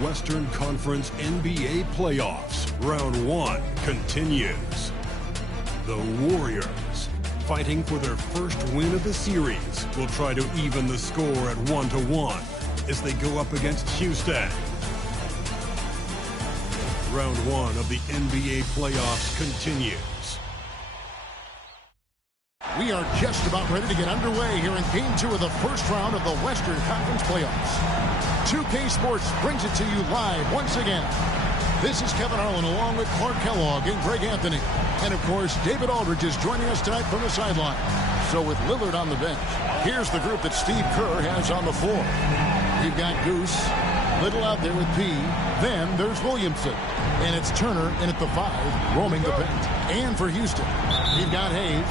Western Conference NBA playoffs. Round 1 continues. The Warriors, fighting for their first win of the series, will try to even the score at 1-1 as they go up against Houston. Round 1 of the NBA playoffs continues. We are just about ready to get underway here in Game 2 of the first round of the Western Conference playoffs. 2K Sports brings it to you live once again. This is Kevin Harlan along with Clark Kellogg and Greg Anthony. And, of course, David Aldridge is joining us tonight from the sideline. So with Lillard on the bench, here's the group that Steve Kerr has on the floor. We've got Goose, Little out there with P. Then there's Williamson. And it's Turner in at the 5, roaming the paint. And for Houston, we've got Hayes.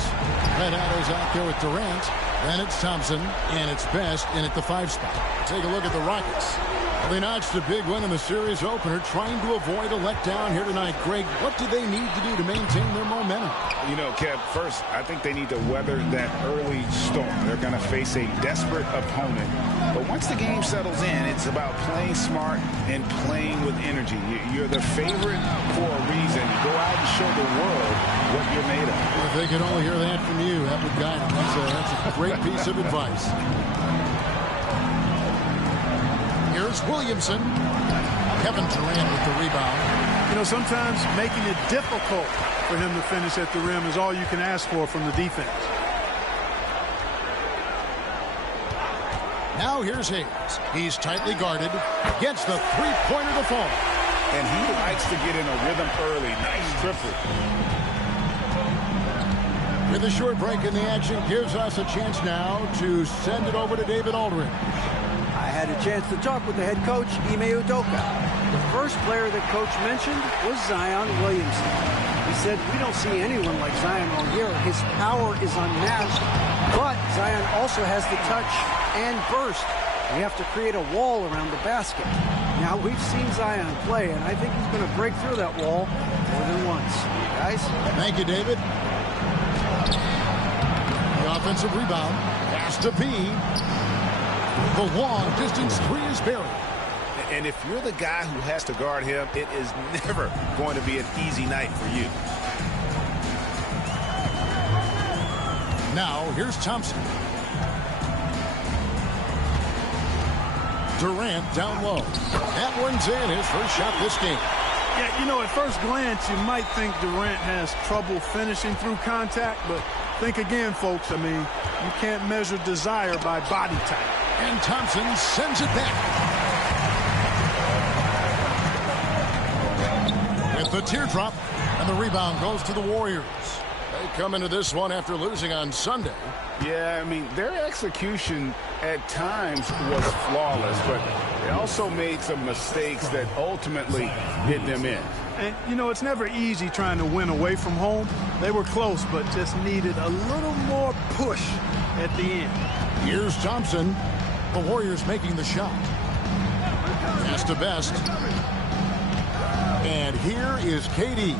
Red Adams out there with Durant. Then it's Thompson. And it's Best in at the 5 spot. Take a look at the Rockets. They notched a big win in the series opener, trying to avoid a letdown here tonight. Greg, what do they need to do to maintain their momentum? You know, Kev, first, I think they need to weather that early storm. They're going to face a desperate opponent. But once the game settles in, it's about playing smart and playing with energy. You're the favorite for a reason. Go out and show the world what you're made of. If they could only hear that from you, that would guide them. That's a great piece of advice. Here's Williamson. Kevin Durant with the rebound. You know, sometimes making it difficult for him to finish at the rim is all you can ask for from the defense. Now here's Hayes. He's tightly guarded. Gets the three-pointer to fall. And he likes to get in a rhythm early. Nice triple. With a short break in the action, gives us a chance now to send it over to David Aldridge. I had a chance to talk with the head coach, Ime Udoka. The first player that coach mentioned was Zion Williamson. He said, we don't see anyone like Zion all year. His power is unmatched, but Zion also has the touch and burst. We have to create a wall around the basket. Now, we've seen Zion play, and I think he's going to break through that wall more than once. Guys? Thank you, David. The offensive rebound. Pass to P. The long-distance 3 is buried. And if you're the guy who has to guard him, it is never going to be an easy night for you. Now, here's Thompson. Durant down low. That one's in, his first shot this game. Yeah, you know, at first glance, you might think Durant has trouble finishing through contact, but think again, folks. I mean, you can't measure desire by body type. And Thompson sends it back. With the teardrop, and the rebound goes to the Warriors. They come into this one after losing on Sunday. Yeah, I mean, their execution at times was flawless, but they also made some mistakes that ultimately hit them in. And, you know, it's never easy trying to win away from home. They were close, but just needed a little more push at the end. Here's Thompson. The Warriors making the shot. Pass to Best. And here is KD.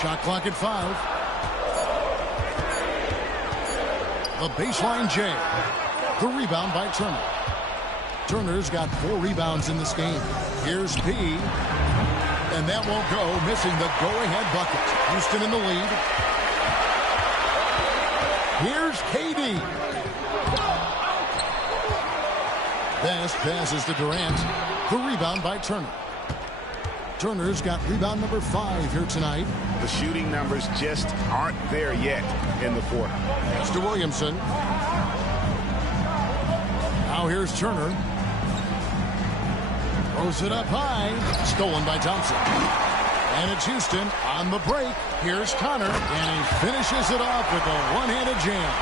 Shot clock at 5. The baseline J. The rebound by Turner. Turner's got 4 rebounds in this game. Here's P. And that won't go, missing the go-ahead bucket. Houston in the lead. Here's KD. Best passes to Durant. The rebound by Turner. Turner's got rebound number 5 here tonight. The shooting numbers just aren't there yet in the quarter. Pass to Williamson. Now here's Turner. Throws it up high. Stolen by Thompson. And it's Houston on the break. Here's Connor. And he finishes it off with a one-handed jam.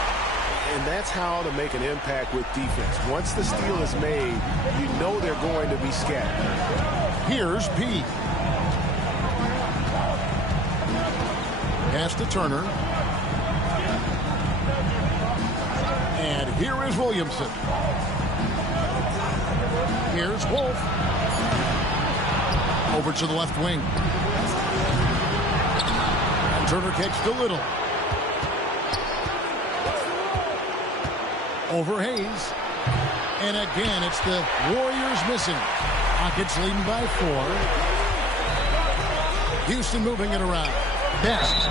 And that's how to make an impact with defense. Once the steal is made, you know they're going to be scattered. Here's P. Pass to Turner. And here is Williamson. Here's Wolf. Over to the left wing. And Turner kicks to Little. Over Hayes. And again, it's the Warriors missing. Rockets leading by 4. Houston moving it around. Best.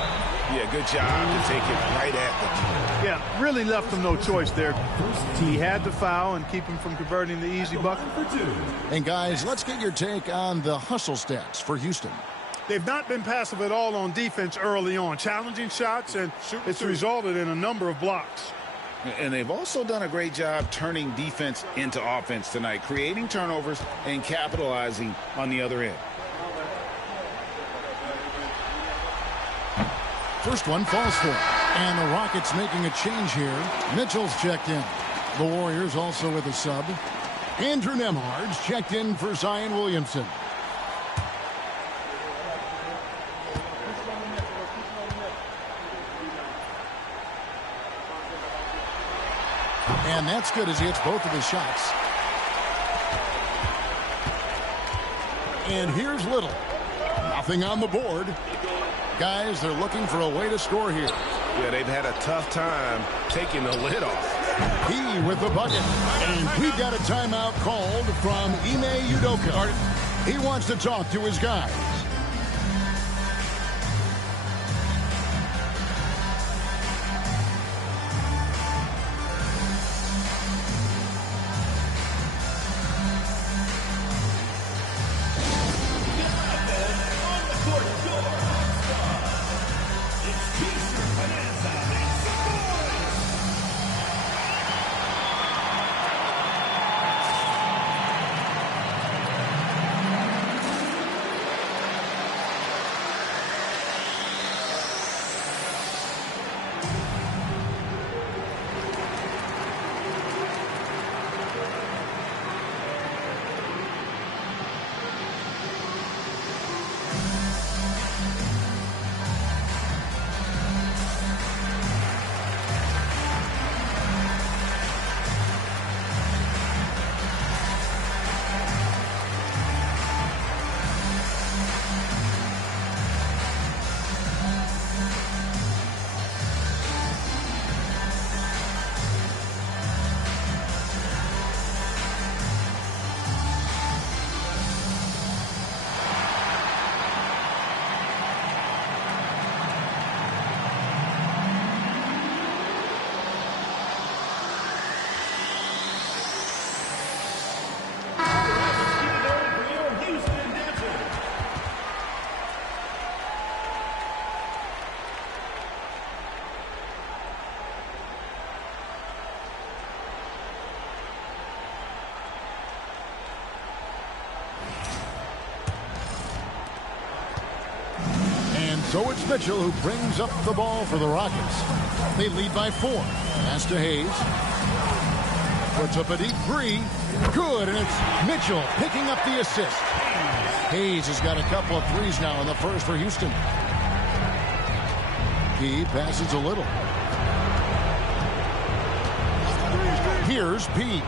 Yeah, good job to take it right at them. Yeah, really left him no choice there. He had to foul and keep him from converting the easy bucket. And guys, let's get your take on the hustle stats for Houston. They've not been passive at all on defense early on. Challenging shots, and it's resulted in a number of blocks. And they've also done a great job turning defense into offense tonight, creating turnovers and capitalizing on the other end. First one falls for it. And the Rockets making a change here. Mitchell's checked in. The Warriors also with a sub. Andrew Nembhard's checked in for Zion Williamson. And that's good as he hits both of his shots. And here's Little. Nothing on the board. Guys, they're looking for a way to score here. Yeah, they've had a tough time taking the lid off. He with the bucket. And we got a timeout called from Ime Udoka. He wants to talk to his guys. So it's Mitchell who brings up the ball for the Rockets. They lead by 4. Pass to Hayes. Puts up a deep three. Good, and it's Mitchell picking up the assist. Hayes has got a couple of threes now in the first for Houston. He passes a little. Here's P.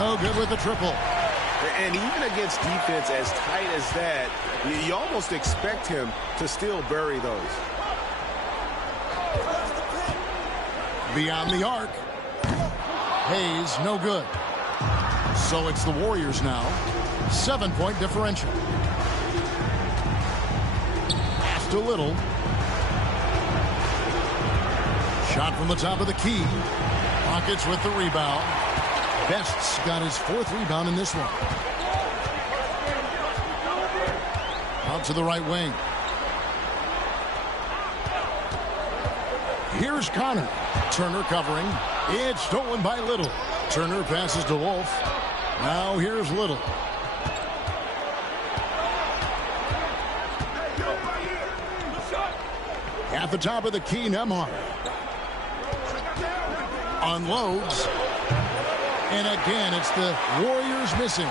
Oh, good with the triple. And even against defense as tight as that, you almost expect him to still bury those. Beyond the arc. Hayes, no good. So it's the Warriors now. 7-point differential. Pass to Little. Shot from the top of the key. Rockets with the rebound. Best's got his 4th rebound in this one. Out to the right wing. Here's Connor. Turner covering. It's stolen by Little. Turner passes to Wolf. Now here's Little. At the top of the key, Nembhard. Unloads. And again, it's the Warriors missing.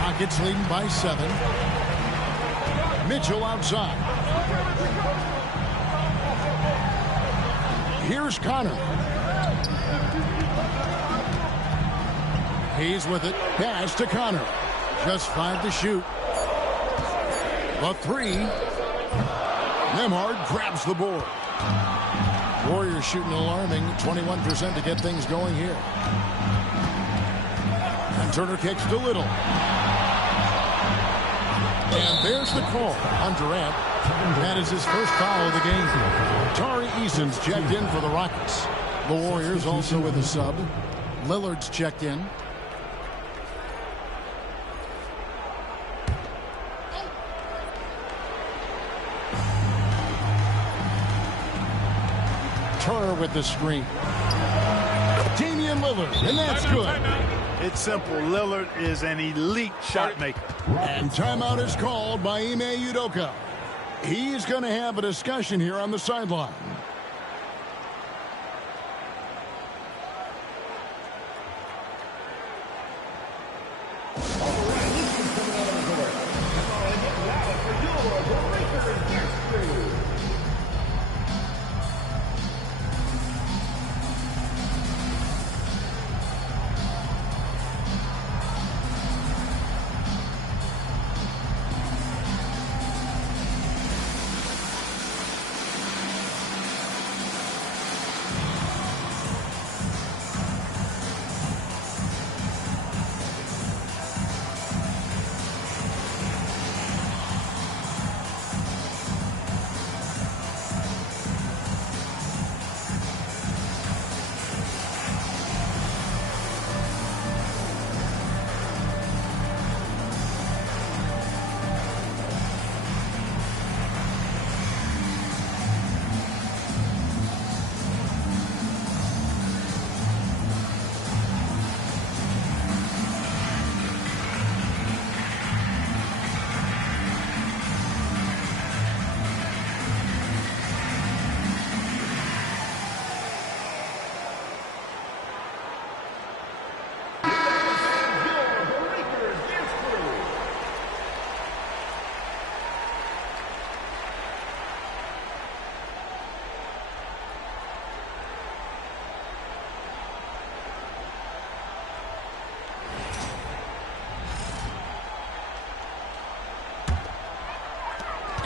Rockets leading by 7. Mitchell outside. Here's Connor. Hayes with it. Pass to Connor. Just 5 to shoot. A 3. Nembhard grabs the board. Warriors shooting alarming 21% to get things going here. And Turner kicks to Little. And there's the call on Durant. That is his first foul of the game. Tari Eason's checked in for the Rockets. The Warriors also with a sub. Lillard's checked in. Turner with the screen. Damian Lillard, and that's good. It's simple. Lillard is an elite shot maker. And timeout is called by Ime Udoka. He's going to have a discussion here on the sideline.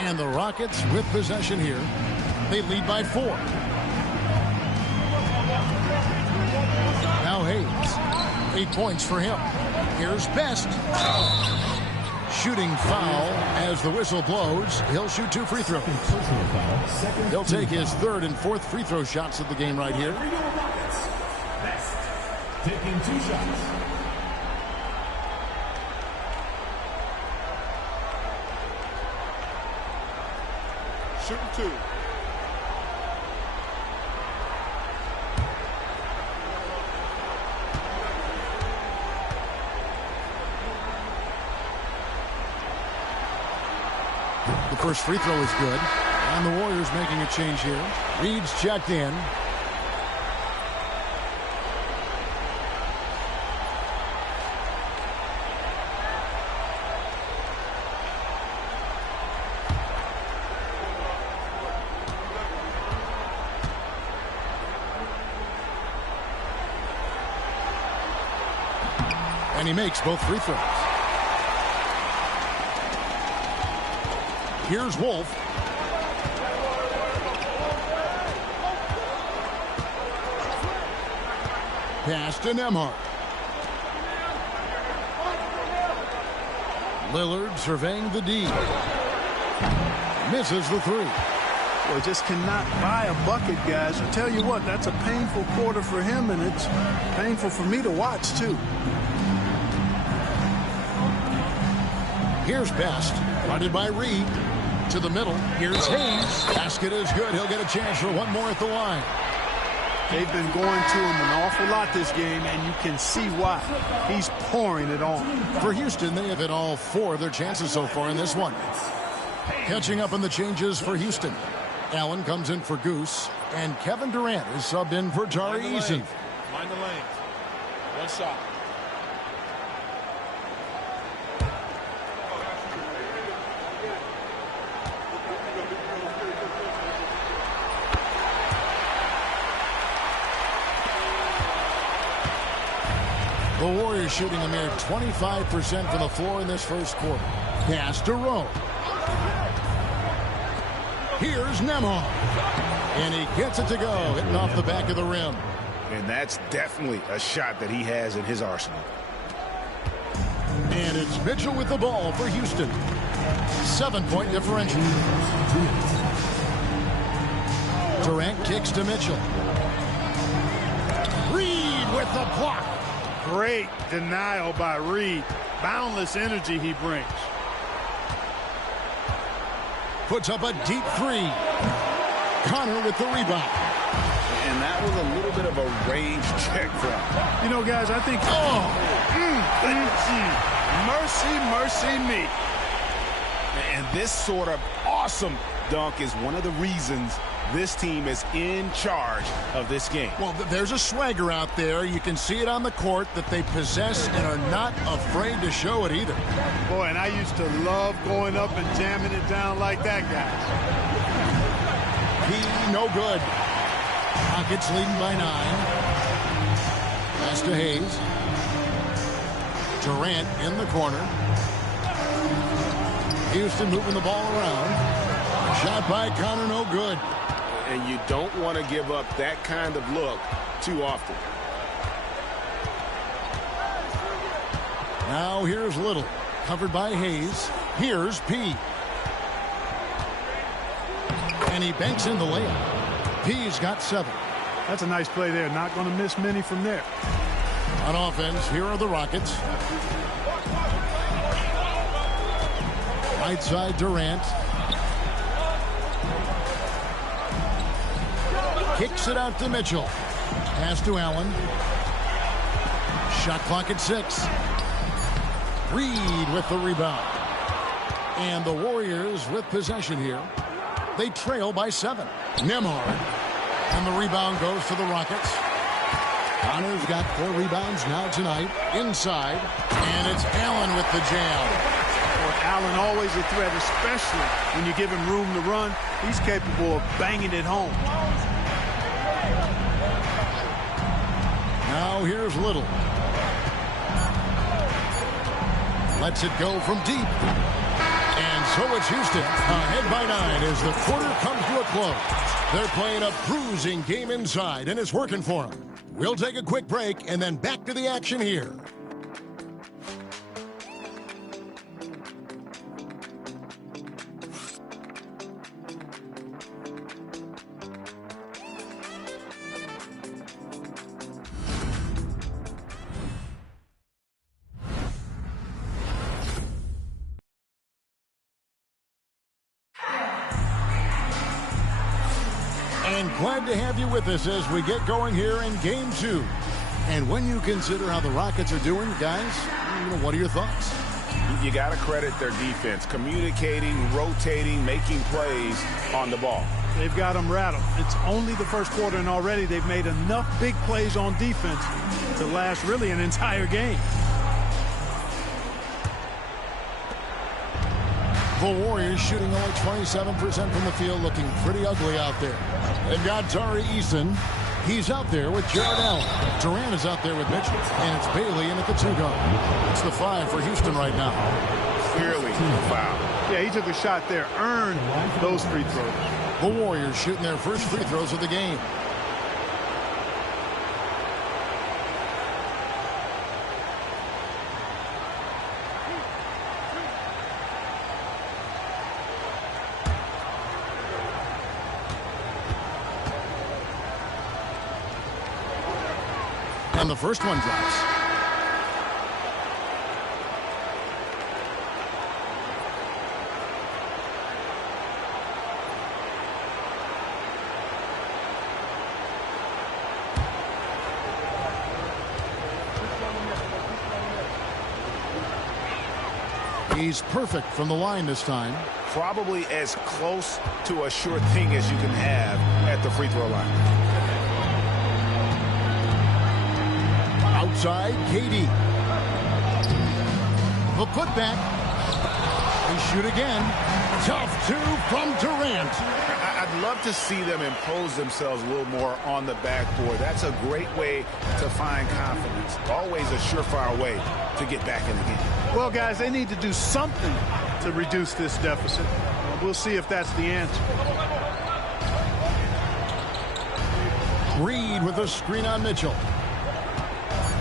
And the Rockets with possession here. They lead by 4. Now Hayes. 8 points for him. Here's Best. Shooting foul as the whistle blows. He'll shoot 2 free throws. He'll take his 3rd and 4th free throw shots of the game right here. Best taking 2 shots. Shooting 2. The first free throw is good. And the Warriors making a change here. Reed's checked in. And he makes both free throws. Here's Wolf. Pass to Nembhard. Lillard surveying the D. Misses the 3. Well, just cannot buy a bucket, guys. I tell you what, that's a painful quarter for him, and it's painful for me to watch, too. Here's Best. Guarded by Reed. To the middle. Here's Hayes. Basket is good. He'll get a chance for one more at the line. They've been going to him an awful lot this game, and you can see why. He's pouring it on. For Houston, they have hit all 4 of their chances so far in this one. Catching up on the changes for Houston. Allen comes in for Goose, and Kevin Durant is subbed in for Tari Eason. Mind the lane. One shot. The Warriors shooting a mere 25% from the floor in this first quarter. Pass to Rowe. Here's Nembhard. And he gets it to go, hitting off the back of the rim. And that's definitely a shot that he has in his arsenal. And it's Mitchell with the ball for Houston. 7-point differential. Durant kicks to Mitchell. Reed with the block. Great denial by Reed. Boundless energy he brings. Puts up a deep three. Connor with the rebound. And that was a little bit of a range check from him. You know, guys, I think... Mercy me. And this sort of awesome dunk is one of the reasons this team is in charge of this game. Well, there's a swagger out there. You can see it on the court that they possess and are not afraid to show it either. Boy, and I used to love going up and jamming it down like that, guys. He no good. Rockets leading by 9. Pass to Hayes. Durant in the corner. Houston moving the ball around. Shot by Connor, no good. And you don't want to give up that kind of look too often. Now here's Little. Covered by Hayes. Here's P. And he banks in the layup. P's got 7. That's a nice play there. Not going to miss many from there. On offense, here are the Rockets. Right side, Durant. Kicks it out to Mitchell. Pass to Allen. Shot clock at 6. Reed with the rebound. And the Warriors with possession here. They trail by 7. Nembhard. And the rebound goes to the Rockets. Connor's got 4 rebounds now tonight. Inside. And it's Allen with the jam. Well, Allen always a threat, especially when you give him room to run. He's capable of banging it home. Now here's Little. Lets it go from deep. And so it's Houston ahead by 9 as the quarter comes to a close. They're playing a bruising game inside, and it's working for them. We'll take a quick break and then back to the action here. And glad to have you with us as we get going here in Game 2. And when you consider how the Rockets are doing, guys, what are your thoughts? You got to credit their defense, communicating, rotating, making plays on the ball. They've got them rattled. It's only the first quarter, and already they've made enough big plays on defense to last really an entire game. The Warriors shooting only 27% from the field, looking pretty ugly out there. They've got Tari Eason. He's out there with Jared Allen. Durant is out there with Mitchell. And it's Bailey in at the 2 guard. It's the 5 for Houston right now. Clearly a foul. Yeah, he took a shot there, earned those free throws. The Warriors shooting their first free throws of the game. And the first one drops. He's perfect from the line this time. Probably as close to a sure thing as you can have at the free throw line. Outside, KD. The putback. They shoot again. Tough 2 from Durant. I'd love to see them impose themselves a little more on the backboard. That's a great way to find confidence. Always a surefire way to get back in the game. Well, guys, they need to do something to reduce this deficit. We'll see if that's the answer. Reed with a screen on Mitchell.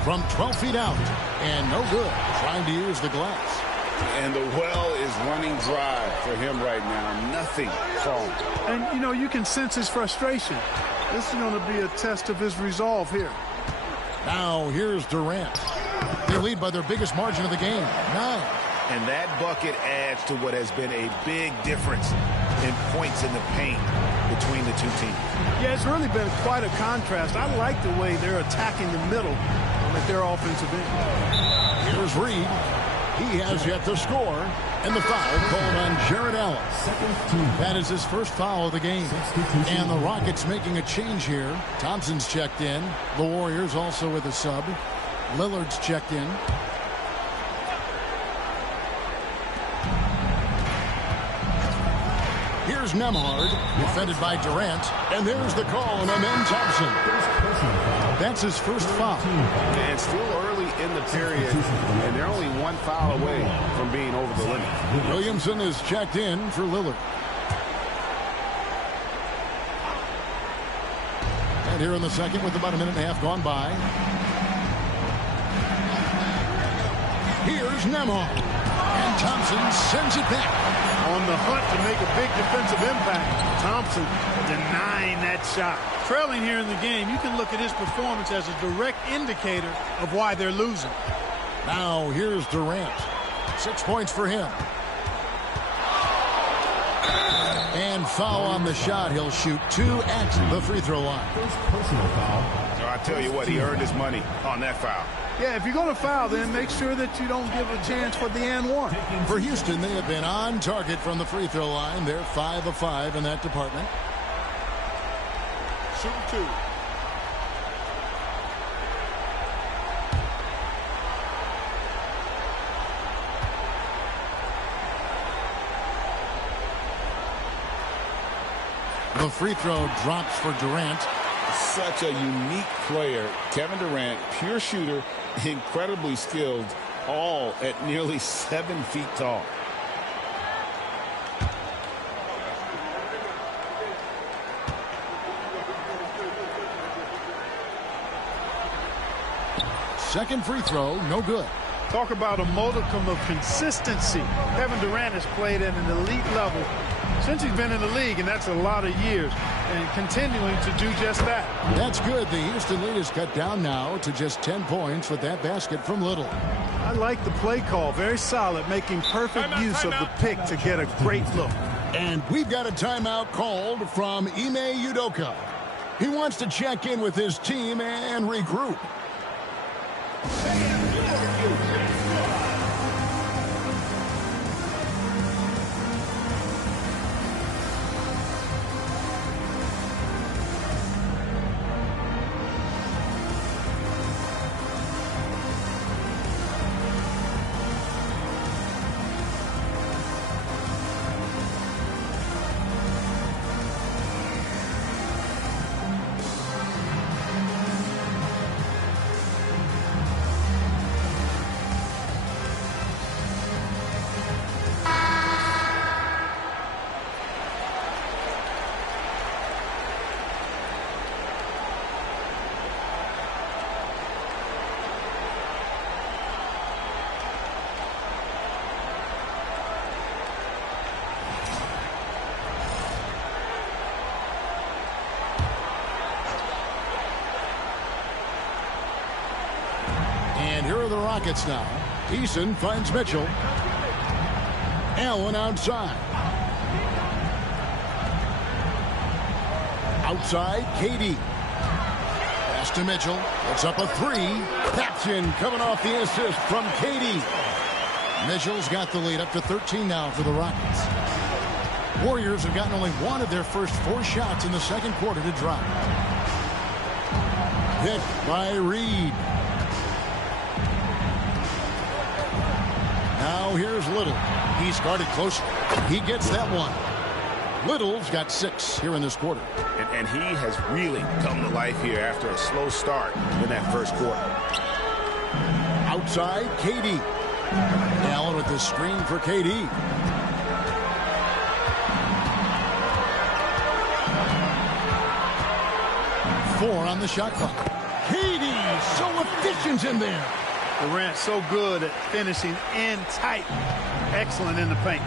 From 12 feet out. And no good. Trying to use the glass. And the well is running dry for him right now. Nothing falling. And, you know, you can sense his frustration. This is going to be a test of his resolve here. Now here's Durant. They lead by their biggest margin of the game, 9. And that bucket adds to what has been a big difference in points in the paint between the two teams. Yeah, it's really been quite a contrast. I like the way they're attacking the middle at their offensive end. Here's Reed. He has yet to score. And the foul called on Jared Allen. That is his first foul of the game. And the Rockets making a change here. Thompson's checked in. The Warriors also with a sub. Lillard's checked in. Here's Nembhard, defended by Durant. And there's the call on Amen Thompson. That's his first foul. And still early in the period, and they're only one foul away from being over the limit. Williamson is checked in for Lillard. And here in the second with about a minute and a half gone by. Here's Nembhard. And Thompson sends it back. On the hunt to make a big defensive impact, Thompson denying that shot. Trailing here in the game, you can look at his performance as a direct indicator of why they're losing. Now here's Durant. 6 points for him. And foul on the shot. He'll shoot 2 at the free throw line. Personal foul. I tell you what, he earned his money on that foul. Yeah, if you're going to foul, then make sure that you don't give a chance for the and one. For Houston, they have been on target from the free throw line. They're 5 of 5 in that department. Shoot 2. The free throw drops for Durant. Such a unique player. Kevin Durant, pure shooter, incredibly skilled, all at nearly 7 feet tall. Second free throw, no good. Talk about a modicum of consistency. Kevin Durant has played at an elite level since he's been in the league, and that's a lot of years, and continuing to do just that. That's good. The Houston lead is cut down now to just 10 points with that basket from Little. I like the play call. Very solid, making perfect use of the pick to get a great look. And we've got a timeout called from Ime Udoka. He wants to check in with his team and regroup. The Rockets now. Eason finds Mitchell. Allen outside. Outside, KD. Pass to Mitchell. It's up a 3. Caption coming off the assist from KD. Mitchell's got the lead up to 13 now for the Rockets. Warriors have gotten only 1 of their first 4 shots in the second quarter to drop. Hit by Reed. Now here's Little. He's guarded closely. He gets that one. Little's got 6 here in this quarter. And he has really come to life here after a slow start in that first quarter. Outside, KD. Allen with the screen for KD. 4 on the shot clock. Katie, so efficient in there. Durant so good at finishing in tight. Excellent in the paint.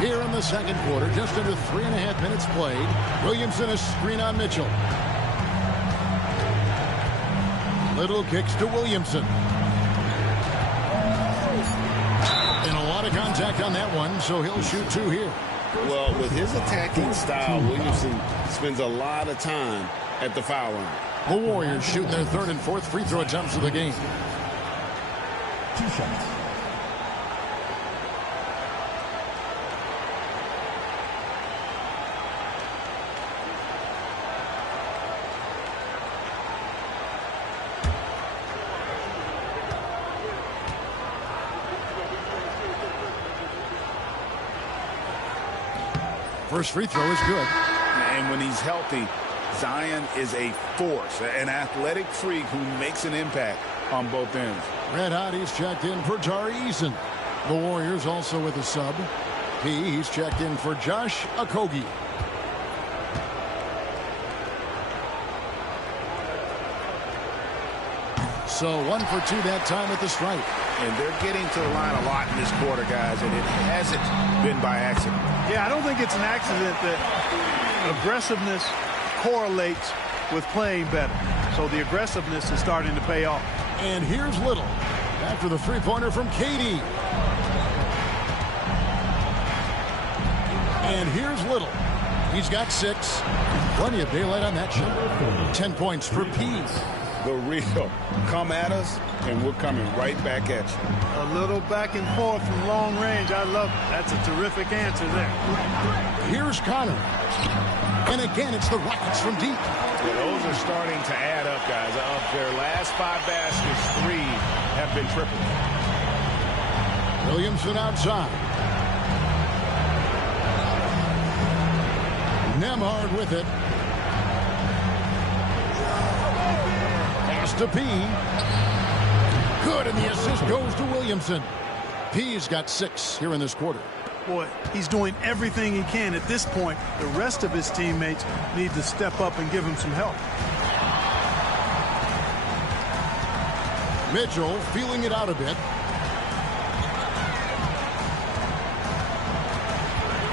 Here in the second quarter, just under 3.5 minutes played. Williamson a screen on Mitchell. Little kicks to Williamson. And a lot of contact on that one, so he'll shoot 2 here. Well, with his attacking style, Williamson spends a lot of time at the foul line. The Warriors shooting their 3rd and 4th free throw attempts of the game. 2 shots. First free throw is good. And when he's healthy, Zion is a force, an athletic freak who makes an impact on both ends. Red hot, he's checked in for Tari Eason. The Warriors also with a sub. He's checked in for Josh Okogie. So 1 for 2 that time at the stripe. And they're getting to the line a lot in this quarter, guys, and it hasn't been by accident. Yeah, I don't think it's an accident that aggressiveness correlates with playing better. So the aggressiveness is starting to pay off. And here's Little after the three-pointer from Katie. And here's Little. He's got 6. Plenty of daylight on that shot. 10 points for P. The real come at us, and we're coming right back at you. A little back and forth from long range. I love it. That's a terrific answer there. Here's Connor. And again, it's the Rockets from deep. Well, those are starting to add up, guys. Of their last 5 baskets, 3 have been triples. Williamson outside. Nembhard with it. Pass to P. Good, and the assist goes to Williamson. P's got 6 here in this quarter. Boy, he's doing everything he can at this point. The rest of his teammates need to step up and give him some help. Mitchell feeling it out a bit.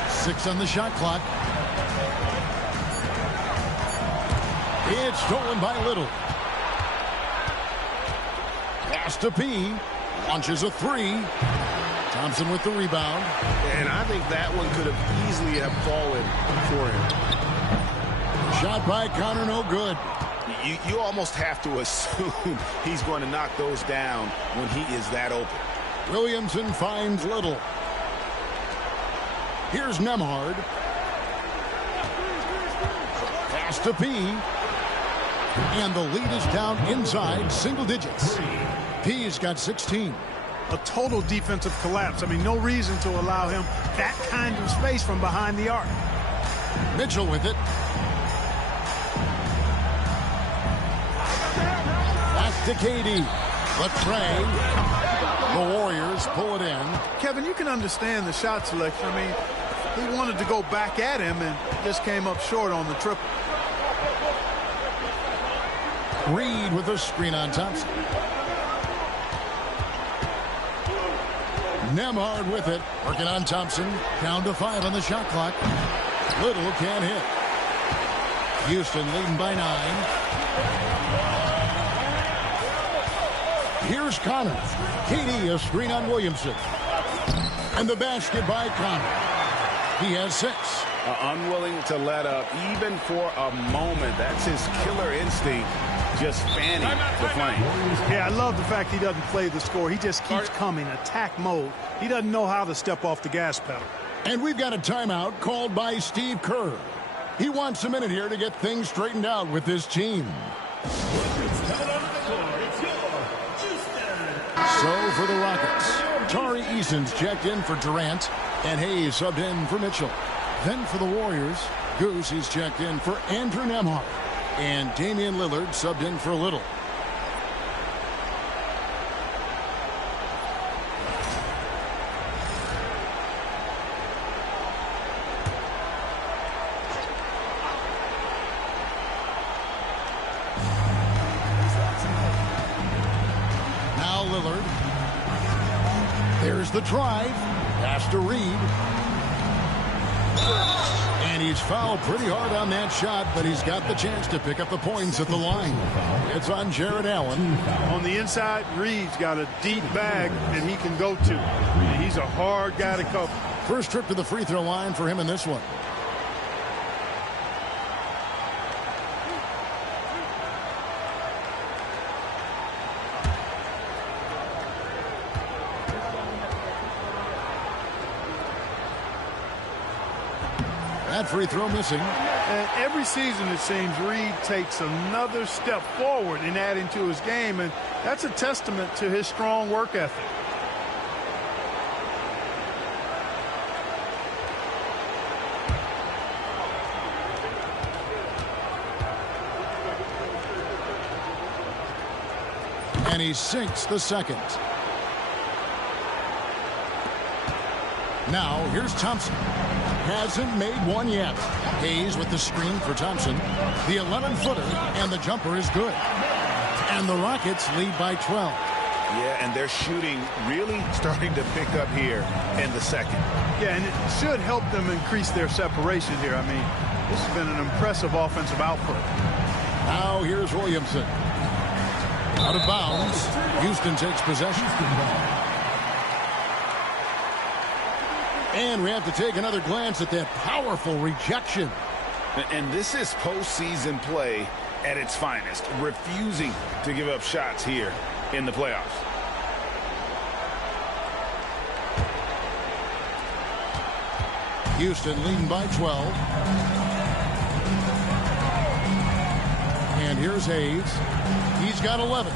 6 on the shot clock. It's stolen by Little. Pass to P. Launches a 3. Thompson with the rebound. And I think that one could have easily have fallen for him. Shot by Connor, no good. You almost have to assume he's going to knock those down when he is that open. Williamson finds Little. Here's Nembhard. Pass to P. And the lead is down inside single digits. P's got 16. A total defensive collapse. I mean, no reason to allow him that kind of space from behind the arc. Mitchell with it. Back to Katie. The tray. The Warriors pull it in. Kevin, you can understand the shot selection. I mean, he wanted to go back at him and just came up short on the triple. Reed with a screen on Thompson. Nembhard with it. Working on Thompson. Down to 5 on the shot clock. Little can't hit. Houston leading by 9. Here's Connor. Katie, a screen on Williamson. And the basket by Connor. He has 6. Unwilling to let up even for a moment. That's his killer instinct. Just fanning the flame. Yeah, I love the fact he doesn't play the score. He just keeps coming, attack mode. He doesn't know how to step off the gas pedal. And we've got a timeout called by Steve Kerr. He wants a minute here to get things straightened out with his team. So for the Rockets, Tari Eason's checked in for Durant, and Hayes subbed in for Mitchell. Then for the Warriors, Goose is checked in for Andrew Nembhard. And Damian Lillard subbed in for Little. Lillard. There's the drive. Pass to Reed. And he's fouled pretty hard on that shot, but he's got the chance to pick up the points at the line. It's on Jared Allen. On the inside, Reed's got a deep bag that he can go to. And he's a hard guy to cover. First trip to the free throw line for him in this one. That free throw missing. And every season, it seems, Reed takes another step forward in adding to his game, and that's a testament to his strong work ethic. And he sinks the second. Now, here's Thompson. Hasn't made one yet. Hayes with the screen for Thompson. The 11-footer, and the jumper is good. And the Rockets lead by 12. Yeah, and their shooting really starting to pick up here in the second. Yeah, and it should help them increase their separation here. I mean, this has been an impressive offensive output. Now here's Williamson. Out of bounds. Houston takes possession. And we have to take another glance at that powerful rejection. And this is postseason play at its finest, refusing to give up shots here in the playoffs. Houston leading by 12. And here's Hayes. He's got 11.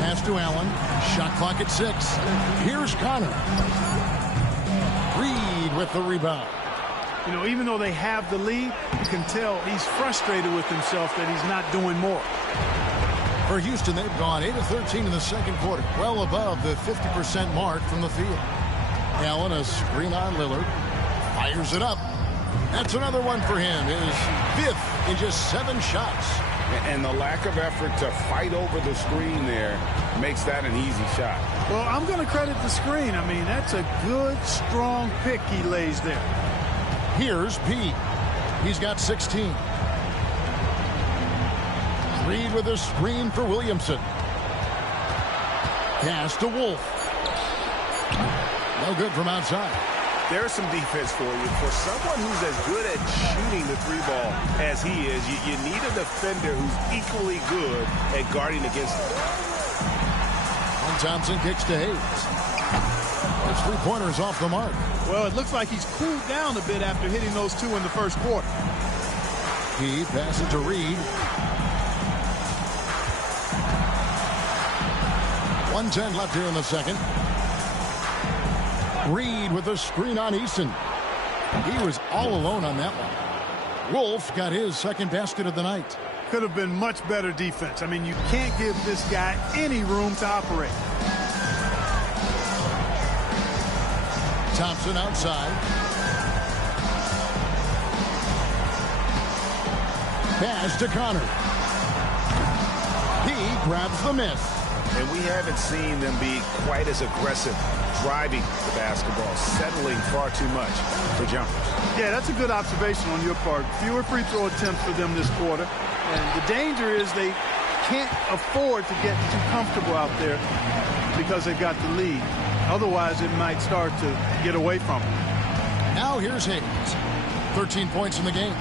Pass to Allen. Shot clock at 6. Here's Connor. Reed with the rebound. You know, even though they have the lead, you can tell he's frustrated with himself that he's not doing more. For Houston, they've gone 8 of 13 in the second quarter, well above the 50% mark from the field. Allen, a screen on Lillard, fires it up. That's another one for him. His 5th in just 7 shots. And the lack of effort to fight over the screen there makes that an easy shot. Well, I'm going to credit the screen. I mean, that's a good, strong pick he lays there. Here's P. He's got 16. Reed with a screen for Williamson. Pass to Wolf. No good from outside. There's some defense for you. For someone who's as good at shooting the 3-ball as he is, you need a defender who's equally good at guarding against him. And Thompson kicks to Hayes. Those 3-pointers off the mark. Well, it looks like he's cooled down a bit after hitting those 2 in the first quarter. He passes to Reed. 1:10 left here in the second. Reed with a screen on Eason. He was all alone on that one. Wolf got his second basket of the night. Could have been much better defense. I mean, you can't give this guy any room to operate. Thompson outside. Pass to Connor. He grabs the miss. And we haven't seen them be quite as aggressive driving the basketball, settling far too much for jumpers. Yeah, that's a good observation on your part. Fewer free throw attempts for them this quarter. And the danger is they can't afford to get too comfortable out there because they've got the lead. Otherwise, it might start to get away from them. Now here's Hayes. 13 points in the game.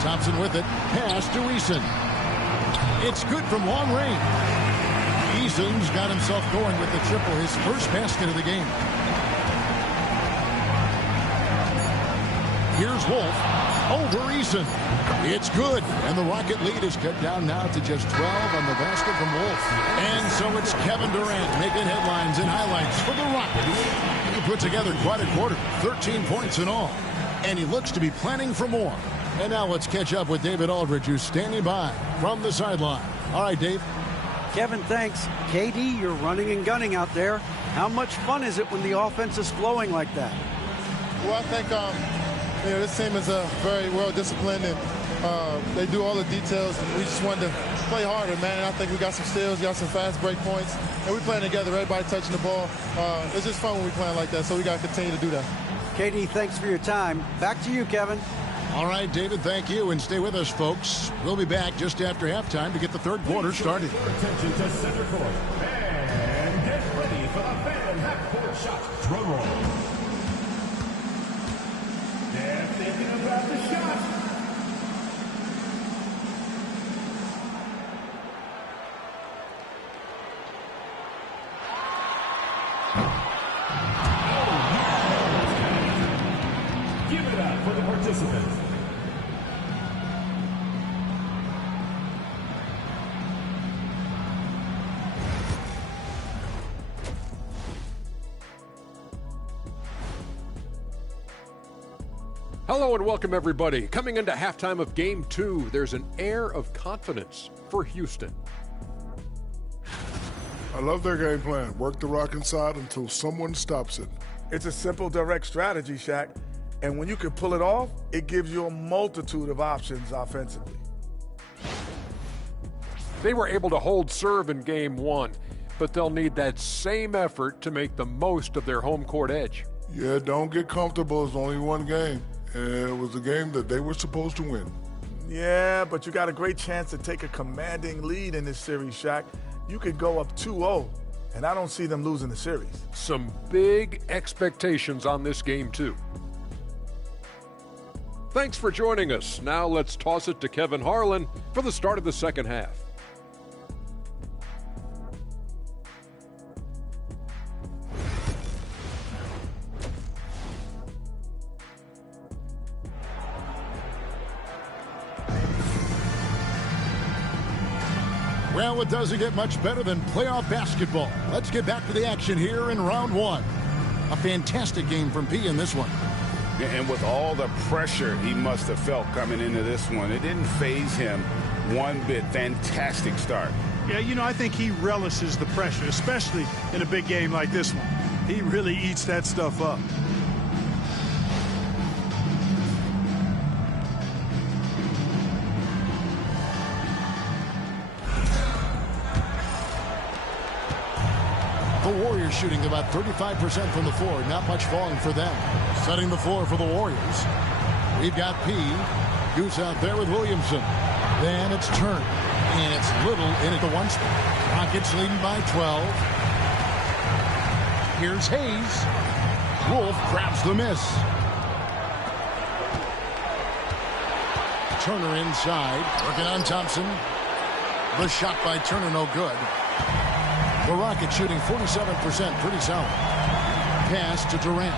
Thompson with it. Pass to Eason. It's good from long range. Eason's got himself going with the triple, his first basket of the game. Here's Wolf over Eason. It's good, and the Rocket lead is cut down now to just 12 on the basket from Wolf. And so it's Kevin Durant making headlines and highlights for the Rockets. He put together quite a quarter, 13 points in all, and he looks to be planning for more. And now let's catch up with David Aldridge, who's standing by from the sideline. All right, Dave. Kevin, thanks. KD, you're running and gunning out there. How much fun is it when the offense is flowing like that? Well, I think this team is very well disciplined, and they do all the details, and we just wanted to play harder, man. And I think we got some steals, got some fast break points, and we playing together, everybody touching the ball. It's just fun when we playing like that, so we got to continue to do that. KD, thanks for your time. Back to you, Kevin. All right, David, thank you, and stay with us, folks. We'll be back just after halftime to get the third quarter started. Attention to center court, and get ready for the fan half-court shot. Drum roll. They're thinking about the shot. Give it up for the participants. Hello and welcome, everybody. Coming into halftime of Game 2, there's an air of confidence for Houston. I love their game plan. Work the rock inside until someone stops it. It's a simple, direct strategy, Shaq. And when you can pull it off, it gives you a multitude of options offensively. They were able to hold serve in Game 1, but they'll need that same effort to make the most of their home court edge. Yeah, don't get comfortable. It's only one game. And it was a game that they were supposed to win. Yeah, but you got a great chance to take a commanding lead in this series, Shaq. You could go up 2-0, and I don't see them losing the series. Some big expectations on this game, too. Thanks for joining us. Now let's toss it to Kevin Harlan for the start of the second half. Well, it doesn't get much better than playoff basketball. Let's get back to the action here in round one. A fantastic game from P in this one. And with all the pressure he must have felt coming into this one, it didn't faze him one bit. Fantastic start. Yeah, you know, I think he relishes the pressure, especially in a big game like this one. He really eats that stuff up. The Warriors shooting about 35% from the floor. Not much falling for them. Setting the floor for the Warriors. We've got P. Goose out there with Williamson. Then it's Turner. And it's Little in at the one spot. Rockets leading by 12. Here's Hayes. Wolf grabs the miss. Turner inside. Working on Thompson. The shot by Turner no good. The Rockets shooting 47%, pretty solid. Pass to Durant.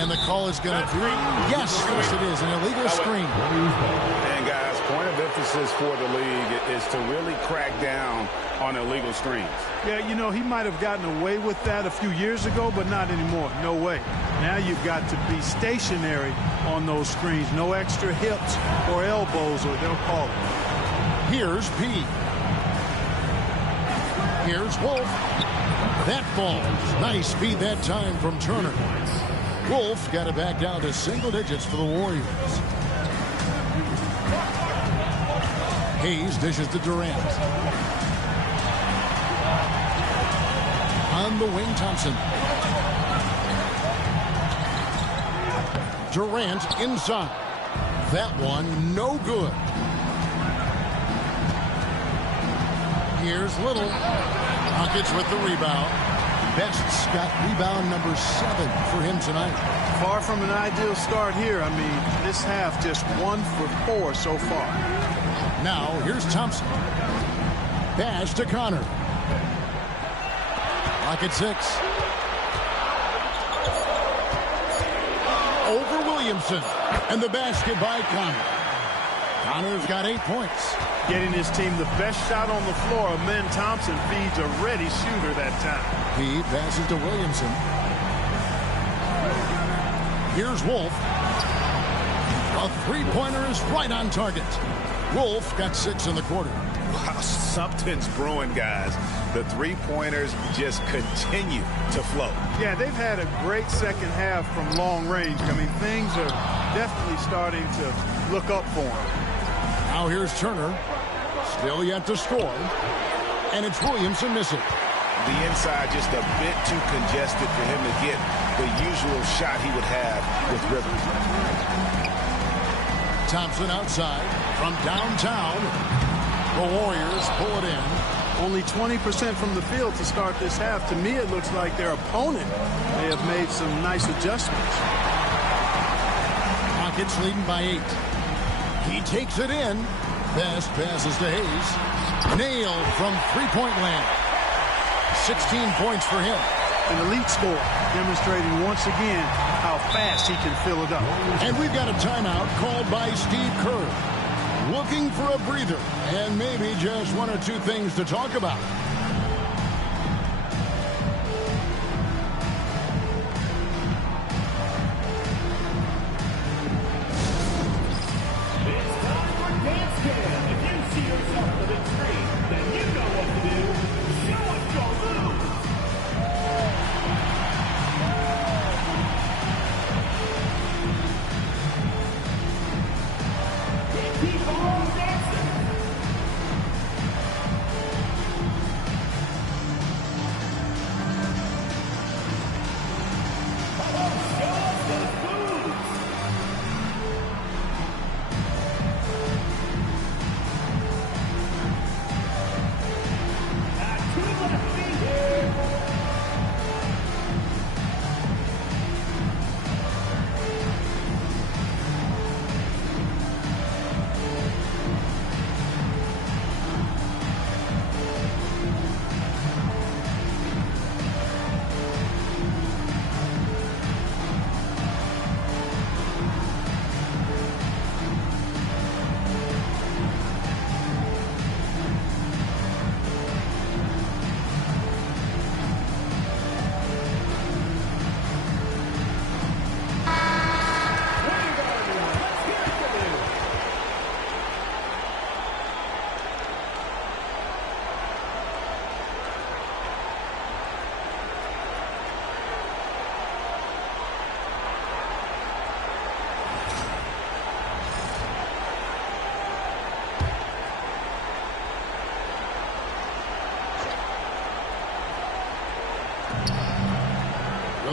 And the call is going to be, yes, it is, an illegal screen. And guys, point of emphasis for the league is to really crack down on illegal screens. Yeah, you know, he might have gotten away with that a few years ago, but not anymore. No way. Now you've got to be stationary on those screens. No extra hips or elbows, or they'll call it. Here's P. Here's Wolf. That falls. Nice feed that time from Turner. Wolf got it back down to single digits for the Warriors. Hayes dishes to Durant. On the wing, Thompson. Durant inside. That one no good. Here's Little. Rockets with the rebound. Best's got rebound number 7 for him tonight. Far from an ideal start here. I mean, this half just 1 for 4 so far. Now, here's Thompson. Pass to Connor. Rocket 6. Over Williamson. And the basket by Connor. Connor's got 8 points. Getting his team the best shot on the floor. Amen Thompson feeds a ready shooter that time. He passes to Williamson. Here's Wolf. A three-pointer is right on target. Wolf got 6 in the quarter. Wow, something's brewing, guys. The three-pointers just continue to flow. Yeah, they've had a great second half from long range. I mean, things are definitely starting to look up for them. Now here's Turner. Still yet to score. And it's Williamson missing. The inside just a bit too congested for him to get the usual shot he would have with Rivers. Thompson outside from downtown. The Warriors pull it in. Only 20% from the field to start this half. To me, it looks like their opponent may have made some nice adjustments. Rockets leading by 8. He takes it in. Best passes to Hayes. Nailed from three-point land. 16 points for him. An elite score, demonstrating once again how fast he can fill it up. And we've got a timeout called by Steve Kerr. Looking for a breather and maybe just one or two things to talk about.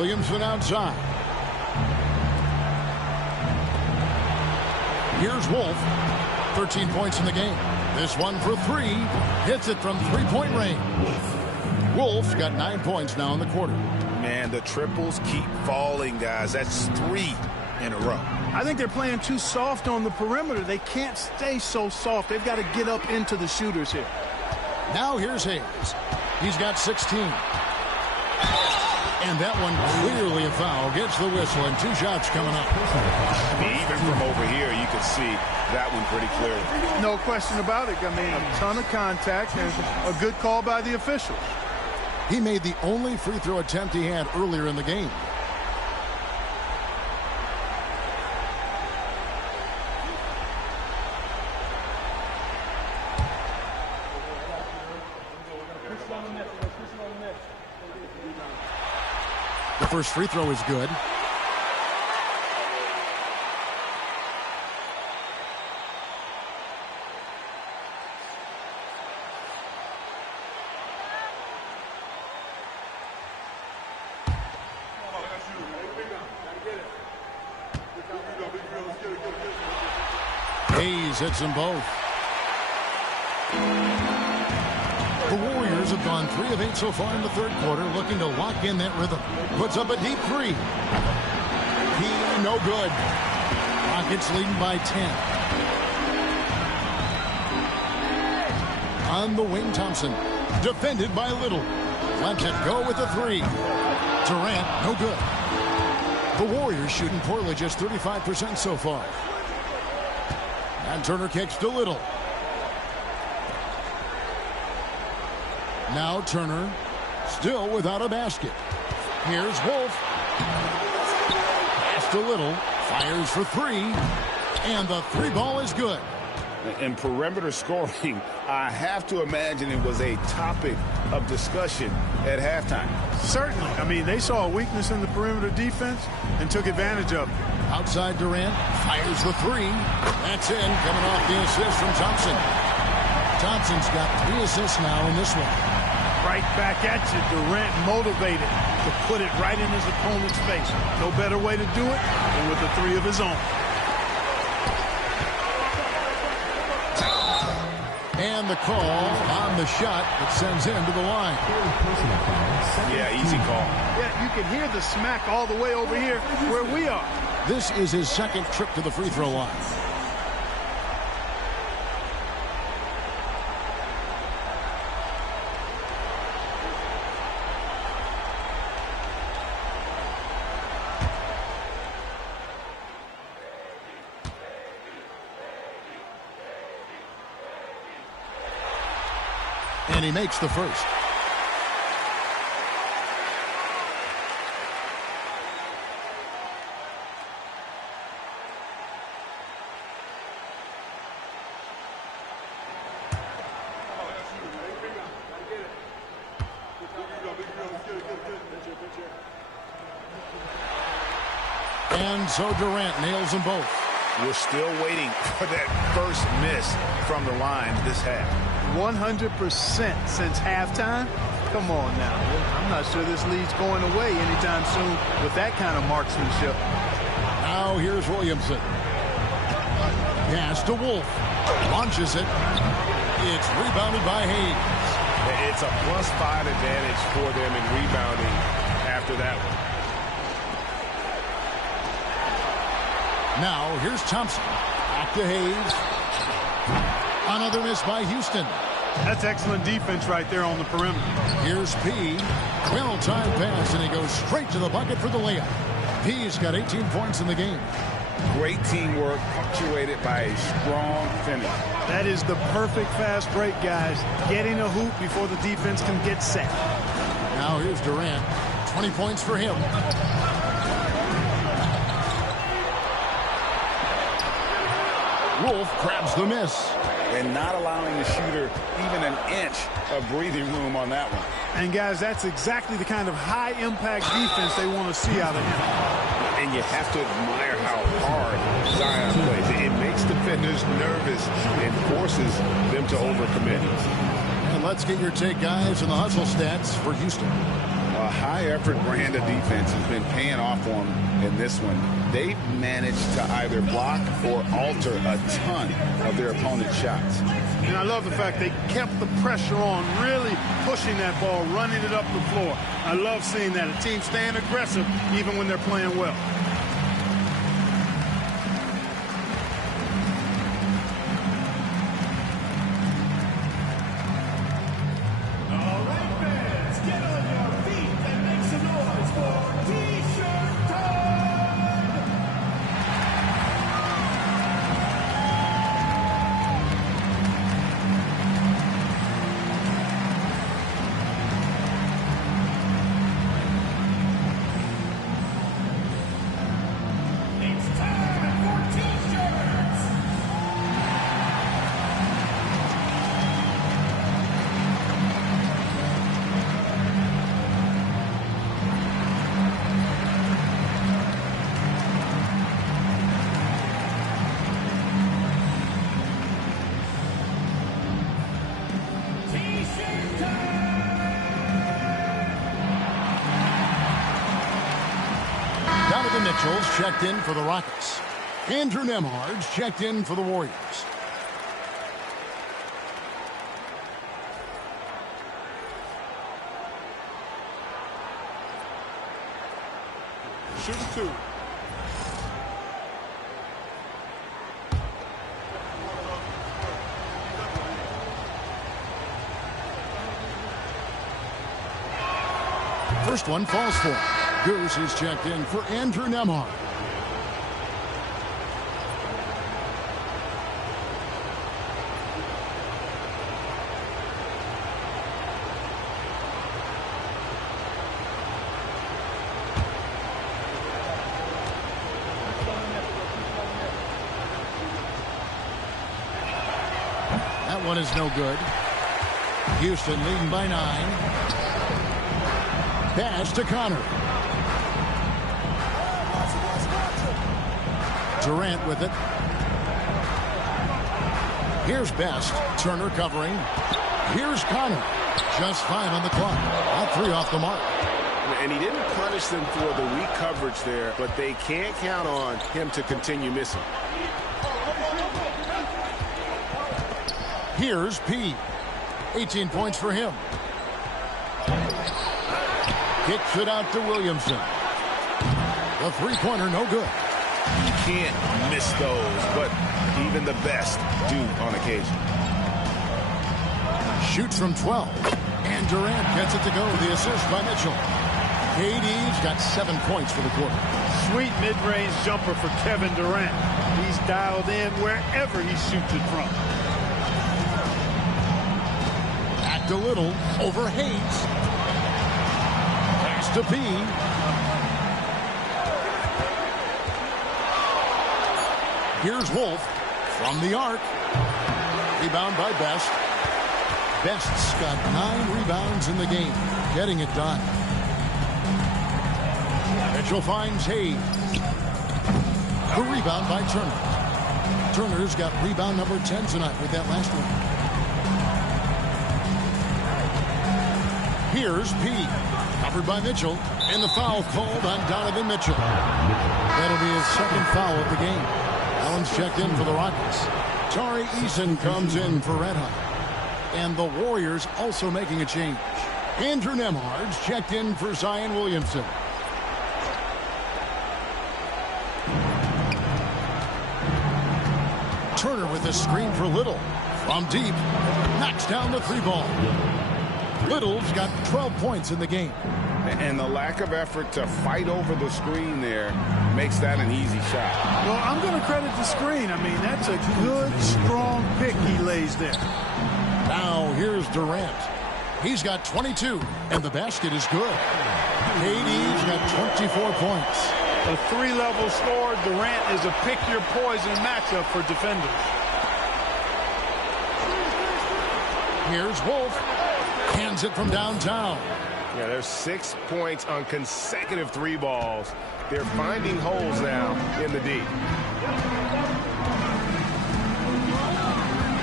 Williamson outside. Here's Wolf. 13 points in the game. This one for 3. Hits it from three-point range. Wolf's got 9 points now in the quarter. Man, the triples keep falling, guys. That's 3 in a row. I think they're playing too soft on the perimeter. They can't stay so soft. They've got to get up into the shooters here. Now here's Hayes. He's got 16. And that one clearly a foul. Gets the whistle and 2 shots coming up. Even from over here, you can see that one pretty clearly. No question about it. I mean, a ton of contact and a good call by the officials. He made the only free throw attempt he had earlier in the game. The first free throw is good. Hayes hits them both. The Warriors have gone 3 of 8 so far in the third quarter, looking to lock in that rhythm. Puts up a deep 3. He no good. Rockets leading by 10. On the wing, Thompson. Defended by Little. Lets it go with the 3. Durant, no good. The Warriors shooting poorly, just 35% so far. And Turner kicks to Little. Now Turner, still without a basket. Here's Wolf. Pass to Little. Fires for 3. And the 3 ball is good. And perimeter scoring, I have to imagine it was a topic of discussion at halftime. Certainly. I mean, they saw a weakness in the perimeter defense and took advantage of it. Outside Durant, fires the three. That's in, coming off the assist from Thompson. Thompson's got 3 assists now in this one. Right back at you, Durant motivated to put it right in his opponent's face. No better way to do it than with the 3 of his own. And the call on the shot that sends him to the line. Yeah, easy call. Yeah, you can hear the smack all the way over here where we are. This is his second trip to the free throw line. And he makes the first. And so Durant nails them both. We're still waiting for that first miss from the line this half. 100% since halftime. Come on now. I'm not sure this lead's going away anytime soon with that kind of marksmanship. Now here's Williamson. Pass to Wolf. Launches it. It's rebounded by Hayes. It's a +5 advantage for them in rebounding after that one. Now here's Thompson. Back to Hayes. Another miss by Houston. That's excellent defense right there on the perimeter. Here's P. Well-timed pass, and he goes straight to the bucket for the layup. P's got 18 points in the game. Great teamwork, punctuated by a strong finish. That is the perfect fast break, guys. Getting a hoop before the defense can get set. Now here's Durant. 20 points for him. Wolf grabs the miss. And not allowing the shooter even an inch of breathing room on that one. And, guys, that's exactly the kind of high-impact defense they want to see out of him. And you have to admire how hard Zion plays. It makes defenders nervous and forces them to overcommit. And let's get your take, guys, on the hustle stats for Houston. A high-effort brand of defense has been paying off for them in this one. They've managed to either block or alter a ton of their opponent's shots. And I love the fact they kept the pressure on, really pushing that ball, running it up the floor. I love seeing that. A team staying aggressive even when they're playing well. Mitchell's checked in for the Rockets. Andrew Nembhard's checked in for the Warriors. Shooting 2. First one falls for him. Goose is checked in for Andrew Nembhard. one is no good. Houston leading by 9. Pass to Connor. Durant with it. Here's Best. Turner covering. Here's Connor. Just 5 on the clock. All 3 off the mark. And he didn't punish them for the weak coverage there, but they can't count on him to continue missing. Here's P. 18 points for him. Kicks it out to Williamson. The three-pointer no good. You can't miss those, but even the best do on occasion. Shoots from 12. And Durant gets it to go. The assist by Mitchell. KD's got 7 points for the quarter. Sweet mid-range jumper for Kevin Durant. He's dialed in wherever he shoots it from. Back to Little. Over Hayes. Pass to P. Here's Wolf from the arc. Rebound by Best. Best's got 9 rebounds in the game. Getting it done. Mitchell finds Hayes. The rebound by Turner. Turner's got rebound number 10 tonight with that last one. Here's P. Covered by Mitchell. And the foul called on Donovan Mitchell. That'll be his second foul of the game. Allen's checked in for the Rockets. Tari Eason comes in for Red Hot. And the Warriors also making a change. Andrew Nembhard's checked in for Zion Williamson. Turner with a screen for Little. From deep. Knocks down the 3 ball. Little's got 12 points in the game. And the lack of effort to fight over the screen there makes that an easy shot. Well, I'm going to credit the screen. I mean, that's a good, strong pick he lays there. Now here's Durant. He's got 22, and the basket is good. KD's got 24 points. A 3-level scorer. Durant is a pick-your-poison matchup for defenders. Here's Wolf. Hands it from downtown. Yeah, there's 6 points on consecutive 3 balls. They're finding holes now in the D.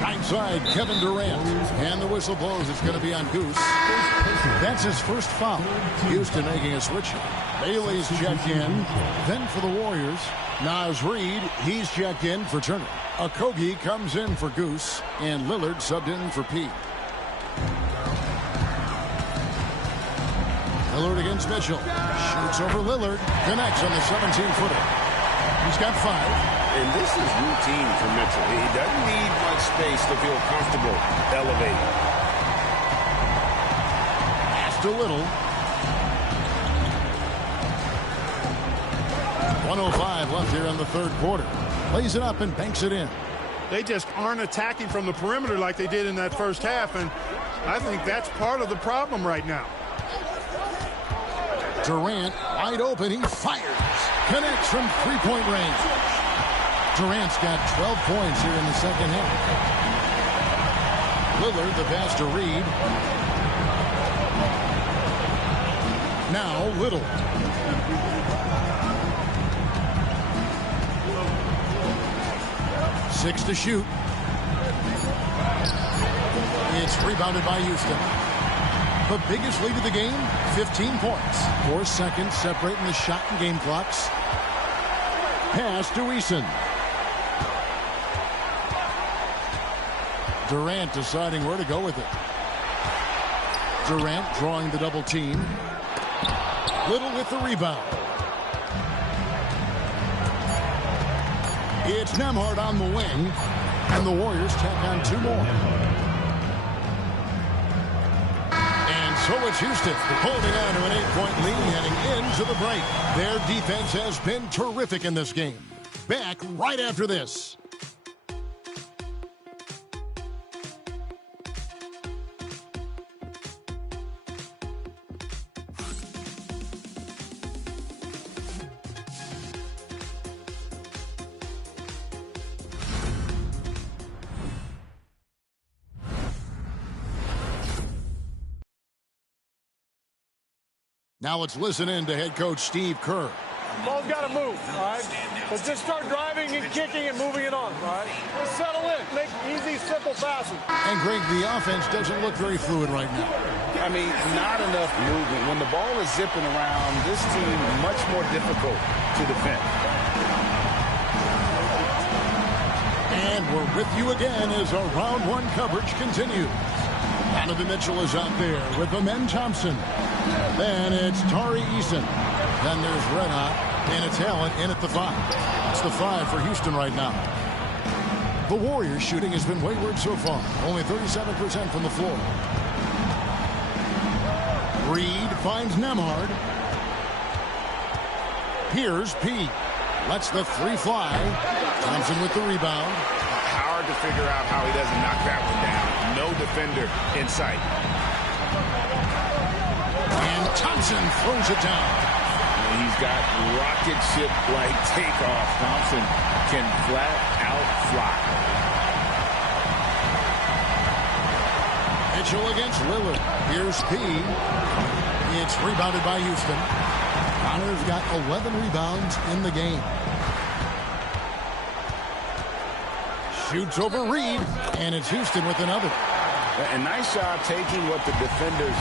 Outside, Kevin Durant. And the whistle blows. It's going to be on Goose. That's his first foul. Houston making a switch. Bailey's checked in. Then for the Warriors, Naz Reid. He's checked in for Turner. Okogie comes in for Goose. And Lillard subbed in for P. Lillard against Mitchell. Shoots over Lillard. Connects on the 17-footer. He's got 5. And this is routine for Mitchell. He doesn't need much space to feel comfortable elevating. Pass to Little. 1:05 left here in the 3rd quarter. Plays it up and banks it in. They just aren't attacking from the perimeter like they did in that first half, and I think that's part of the problem right now. Durant wide open. He fires. Connects from 3-point range. Durant's got 12 points here in the second half. Lillard the pass to Reid. Now Little. Six to shoot. It's rebounded by Houston. The biggest lead of the game, 15 points. 4 seconds separating the shot and game clocks. Pass to Eason. Durant deciding where to go with it. Durant drawing the double team. Little with the rebound. It's Nembhard on the wing. And the Warriors tack on 2 more. So it's Houston holding on to an 8-point lead heading into the break. Their defense has been terrific in this game. Back right after this. Now let's listen in to head coach Steve Kerr. Ball's got to move, all right? But just start driving and kicking and moving it on, all right? Just settle in. Make easy, simple passes. And, Greg, the offense doesn't look very fluid right now. I mean, not enough movement. When the ball is zipping around, this team much more difficult to defend. And we're with you again as our round one coverage continues. Donovan Mitchell is out there with Amen Thompson. Then it's Tari Eason. Then there's Red Hot, and it's Allen in at the 5. It's the 5 for Houston right now. The Warriors shooting has been wayward so far. Only 37% from the floor. Reed finds Nembhard. Here's P. Lets the 3 fly. Thompson with the rebound. Hard to figure out how he doesn't knock that one down. No defender in sight. And Thompson throws it down. He's got rocket ship-like takeoff. Thompson can flat out fly. Mitchell against Lillard. Here's P. It's rebounded by Houston. Connor's got 11 rebounds in the game. Shoots over Reed, and it's Houston with another. A nice job taking what the defenders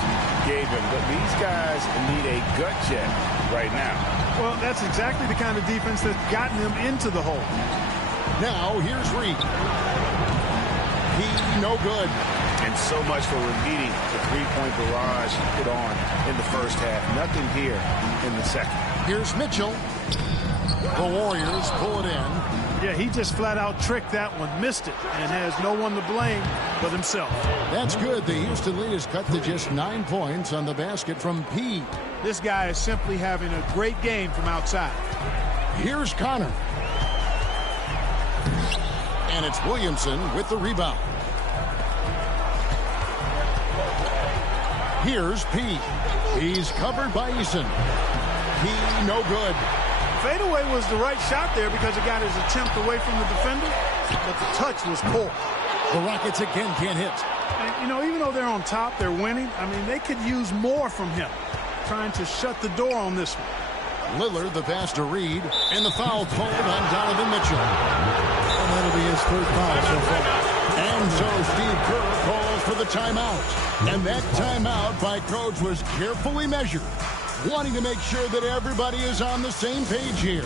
gave him, but these guys need a gut check right now. Well, that's exactly the kind of defense that's gotten them into the hole. Now, here's Reed. He no good. And so much for repeating the three-point barrage he put on in the first half. Nothing here in the second. Here's Mitchell. The Warriors pull it in. Yeah, he just flat out tricked that one, missed it, and has no one to blame but himself. That's good. The Houston lead is cut to just 9 points on the basket from P. This guy is simply having a great game from outside. Here's Connor. And it's Williamson with the rebound. Here's P. He's covered by Eason. He no good. Fadeaway was the right shot there because it got his attempt away from the defender, but the touch was poor. The Rockets again can't hit. And, you know, even though they're on top, they're winning. I mean, they could use more from him, trying to shut the door on this one. Lillard, the pass to Reed, and the foul called on Donovan Mitchell. And that'll be his first foul so far. And so Steve Kerr calls for the timeout. And that timeout by Coach was carefully measured, wanting to make sure that everybody is on the same page here.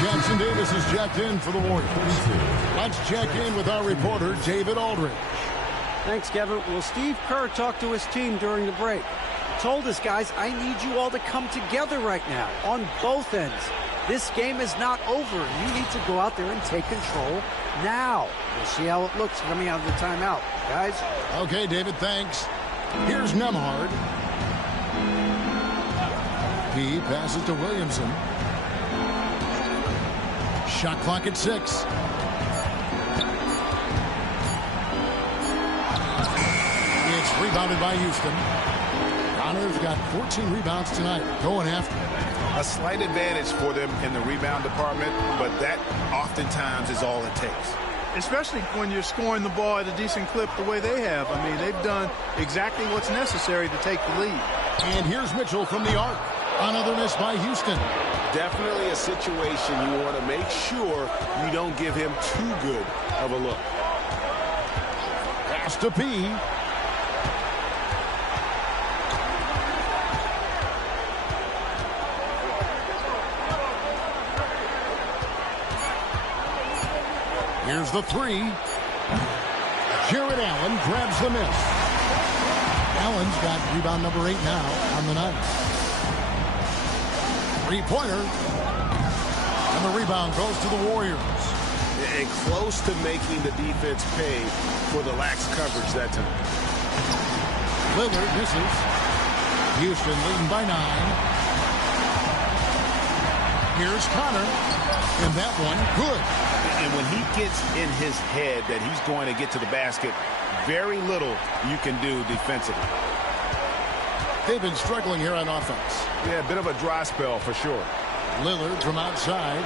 Jackson Davis is checked in for the Warriors. Let's check in with our reporter, David Aldridge. Thanks, Kevin. Well, Steve Kerr talked to his team during the break. He told us, guys, I need you all to come together right now on both ends. This game is not over. You need to go out there and take control now. We'll see how it looks coming out of the timeout, guys. Okay, David, thanks. Here's Nembhard. He passes to Williamson. Shot clock at 6. It's rebounded by Houston. Connor's got 14 rebounds tonight, going after it. A slight advantage for them in the rebound department, but that oftentimes is all it takes. Especially when you're scoring the ball at a decent clip the way they have. I mean, they've done exactly what's necessary to take the lead. And here's Mitchell from the arc. Another miss by Houston. definitely a situation you want to make sure you don't give him too good of a look. Pass to P. Here's the three. Jared Allen grabs the miss. Allen's got rebound number 8 now on the night. Three-pointer. And the rebound goes to the Warriors. And close to making the defense pay for the lax coverage that time. Lillard misses. Houston leading by 9. Here's Connor. And that one, good. And when he gets in his head that he's going to get to the basket, very little you can do defensively. They've been struggling here on offense. Yeah, a bit of a dry spell for sure. Lillard from outside.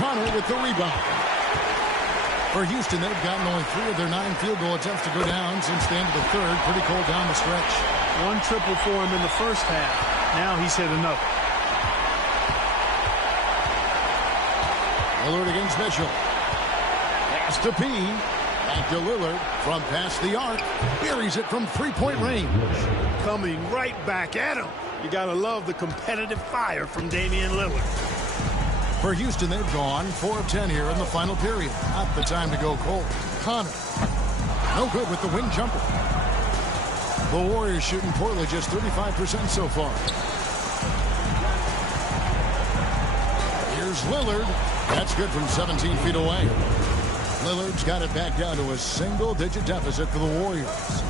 Connor with the rebound. For Houston, they've gotten only 3 of their 9 field goal attempts to go down since the end of the third. Pretty cold down the stretch. 1 triple for him in the first half. Now he's hit another. Lillard against Mitchell. Pass to P. Back to Lillard from past the arc. Buries it from 3-point range. Coming right back at him. You got to love the competitive fire from Damian Lillard. For Houston, they've gone 4 of 10 here in the final period. Not the time to go cold. Connor. No good with the wing jumper. The Warriors shooting poorly, just 35% so far. Here's Lillard. That's good from 17 feet away. Lillard's got it back down to a single-digit deficit for the Warriors.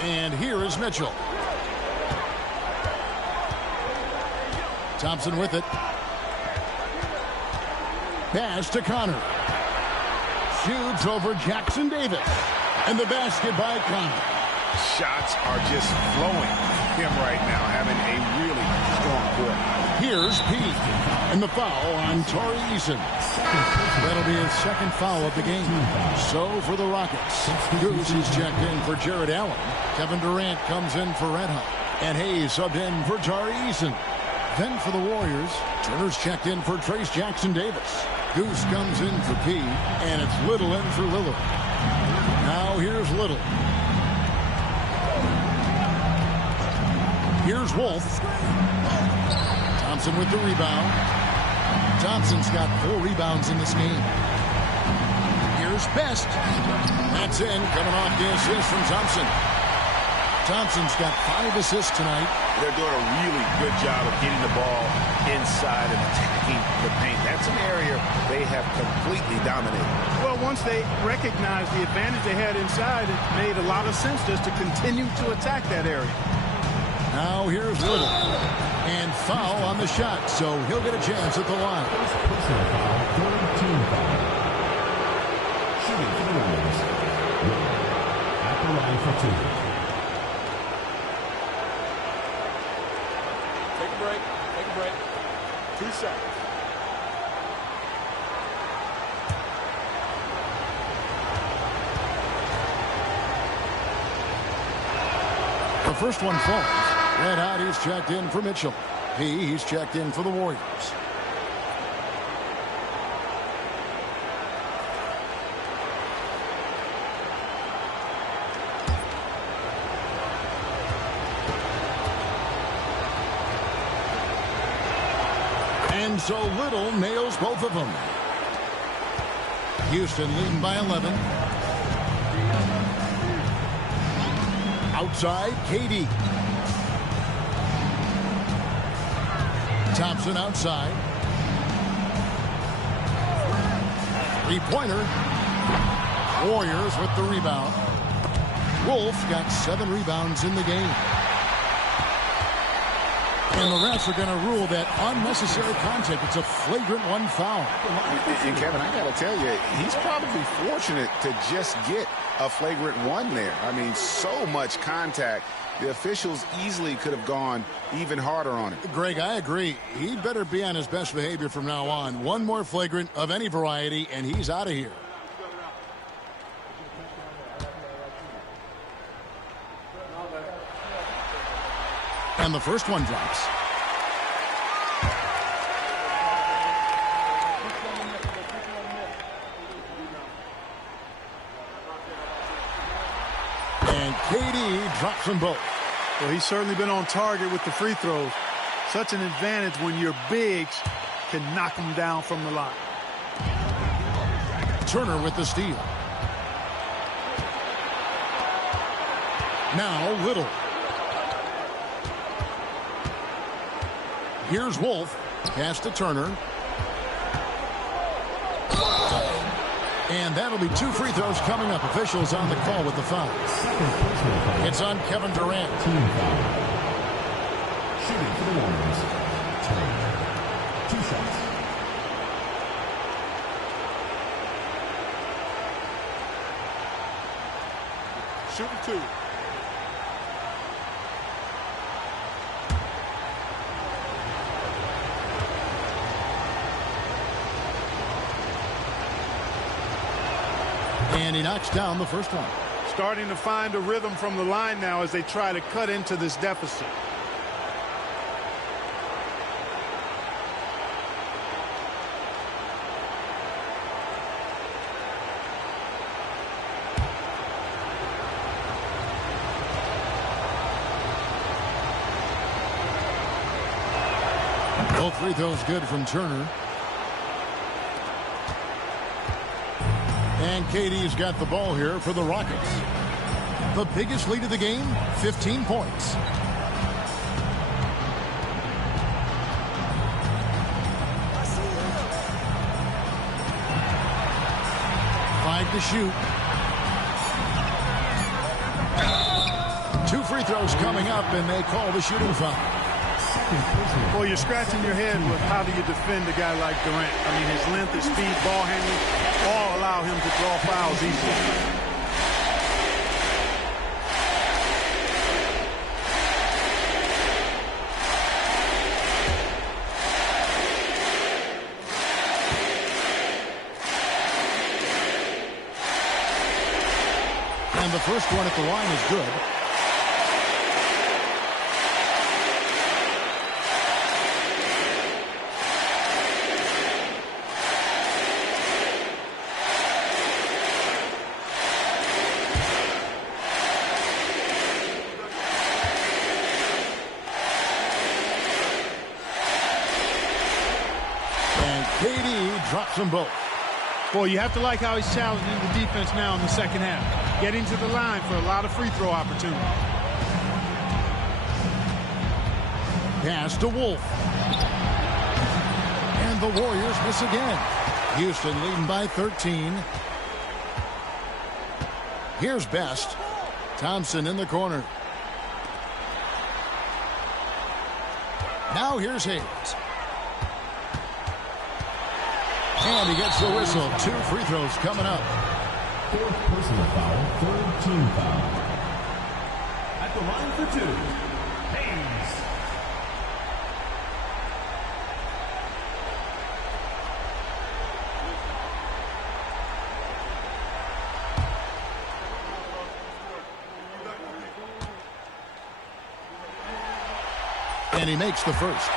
And here is Mitchell. Thompson with it. Pass to Connor. Shoots over Jackson Davis. And the basket by Connor. Shots are just flowing him right now, having a really strong quarter. Here's P. And the foul on Tari Eason. That'll be his second foul of the game. So for the Rockets, Goose is checked in for Jared Allen. Kevin Durant comes in for Red Hot. And Hayes subbed in for Tari Eason. Then for the Warriors, Turner's checked in for Trace Jackson Davis. Goose comes in for P. And it's Little in for Lillard. Now here's Little. Here's Wolf. Thompson with the rebound. Thompson's got 4 rebounds in this game. Here's Best. That's in, coming off the assist from Thompson. Thompson's got 5 assists tonight. They're doing a really good job of getting the ball inside and attacking the paint. That's an area they have completely dominated. Well, once they recognized the advantage they had inside, it made a lot of sense just to continue to attack that area. Now here's Little. And foul on the shot, so he'll get a chance at the line. Shooting for the Warriors. At the line for 2. Take a break. Take a break. 2 seconds. The first one falls. Red Hot, he's checked in for Mitchell. He's checked in for the Warriors. And so Little nails both of them. Houston leading by 11. Outside, KD. Thompson outside. 3-pointer. Warriors with the rebound. Wolf got 7 rebounds in the game. And the refs are going to rule that unnecessary contact. It's a flagrant 1 foul. And Kevin, I got to tell you, he's probably fortunate to just get a flagrant 1 there. I mean, so much contact. The officials easily could have gone even harder on it. Greg, I agree. He better be on his best behavior from now on. 1 more flagrant of any variety, and he's out of here. And the first one drops. And KD drops them both. Well, he's certainly been on target with the free throws. Such an advantage when your bigs can knock them down from the line. Turner with the steal. Now Little. Here's Wolf. Pass to Turner. And that'll be 2 free throws coming up. Officials on the call with the foul. It's on Kevin Durant. Shooting for the Warriors. 2 shots. Shooting 2. And he knocks down the first one. Starting to find a rhythm from the line now as they try to cut into this deficit. Both free throws good from Turner. And KD's got the ball here for the Rockets. The biggest lead of the game, 15 points. Five to shoot. 2 free throws coming up, and they call the shooting foul. Well, you're scratching your head with how do you defend a guy like Durant. I mean, his length, his speed, ball handling, all allow him to draw fouls easily. And the first one at the line is good. Drops them both. Boy, you have to like how he's challenging the defense now in the second half. Getting to the line for a lot of free throw opportunities. Pass to Wolf. And the Warriors miss again. Houston leading by 13. Here's Best. Thompson in the corner. Now here's Hayes. And he gets the whistle. 2 free throws coming up. 4th personal foul, 3rd team foul. At the line for 2, Hayes. And he makes the first.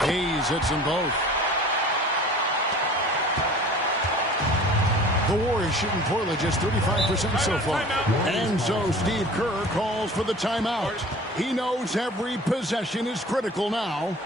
Hayes hits them both. The Warriors shooting poorly, just 35% so far. And so Steve Kerr calls for the timeout. He knows every possession is critical now.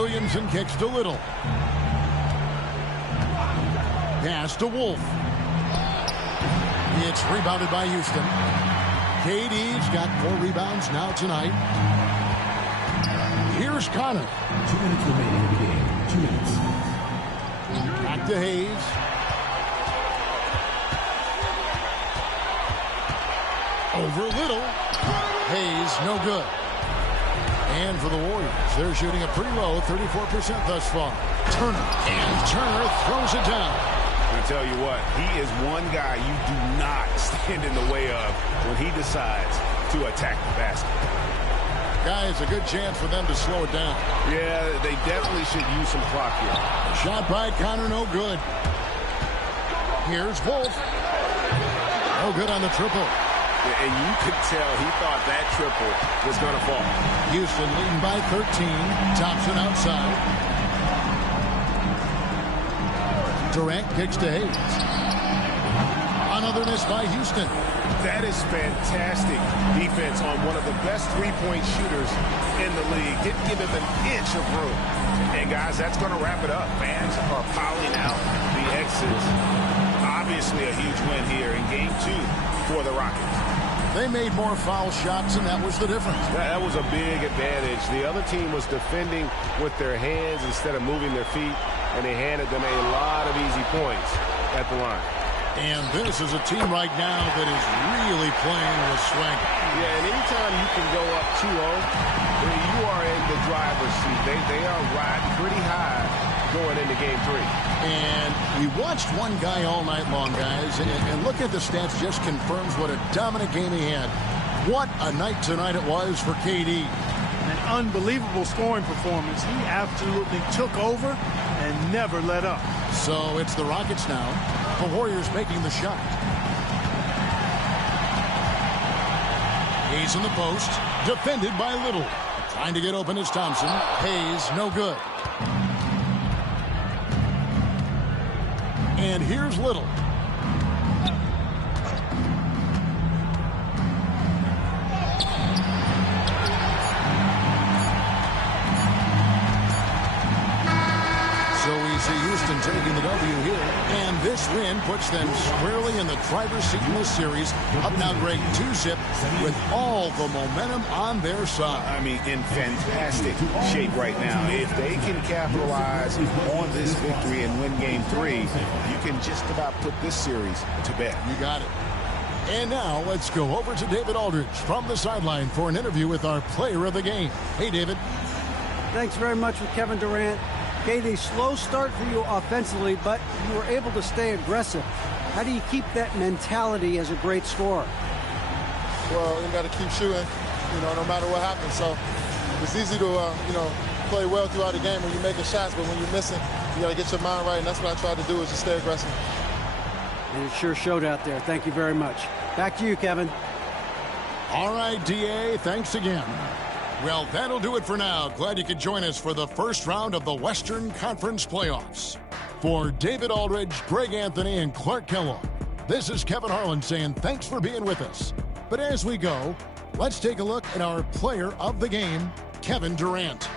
Williamson kicks to Little. Pass to Wolf. It's rebounded by Houston. KD's got 4 rebounds now tonight. Here's Connor. 2 minutes remaining in the game. 2 minutes. Back to Hayes. Over Little. Hayes, no good. And for the Warriors, they're shooting a pretty low 34% thus far. Turner. And Turner throws it down. I tell you what, he is one guy you do not stand in the way of when he decides to attack the basket. Guys, a good chance for them to slow it down. Yeah, they definitely should use some clock here. Shot by Connor, no good. Here's Wolf. No good on the triple. And you could tell he thought that triple was going to fall. Houston leading by 13. Thompson outside. Durant kicks to Hayes. Another miss by Houston. That is fantastic defense on one of the best three-point shooters in the league. Didn't give him an inch of room. And, guys, that's going to wrap it up. Fans are piling out the exits. Obviously a huge win here in Game 2 for the Rockets. They made more foul shots, and that was the difference. That was a big advantage. The other team was defending with their hands instead of moving their feet, and they handed them a lot of easy points at the line. And this is a team right now that is really playing with swagger. Yeah, and anytime you can go up 2-0, you are in the driver's seat. They are riding pretty high going into Game 3. And we watched one guy all night long, guys, and look at the stats, just confirms what a dominant game he had. What a night tonight it was for KD. An unbelievable scoring performance. He absolutely took over and never let up. So it's the Rockets now. The Warriors making the shot. Hayes in the post, defended by Little. Trying to get open is Thompson. Hayes, no good. And here's Little. So we see Houston taking the W here. And this win puts them squarely in the driver's seat in this series. Up now, Greg, 2-zip with all the momentum on their side. I mean, in fantastic shape right now. If they can capitalize on this victory and win Game 3, you can just about put this series to bed. You got it. And now let's go over to David Aldridge from the sideline for an interview with our player of the game. Hey, David. Thanks very much with Kevin Durant. KD, slow start for you offensively, but you were able to stay aggressive. How do you keep that mentality as a great scorer? Well, you got to keep shooting, no matter what happens. So it's easy to, play well throughout the game when you're making shots, but when you're missing, you got to get your mind right, and that's what I tried to do, is just stay aggressive. And it sure showed out there. Thank you very much. Back to you, Kevin. All right, DA, thanks again. Well, that'll do it for now. Glad you could join us for the first round of the Western Conference Playoffs. For David Aldridge, Greg Anthony, and Clark Kellogg, this is Kevin Harlan saying thanks for being with us. But as we go, let's take a look at our player of the game, Kevin Durant.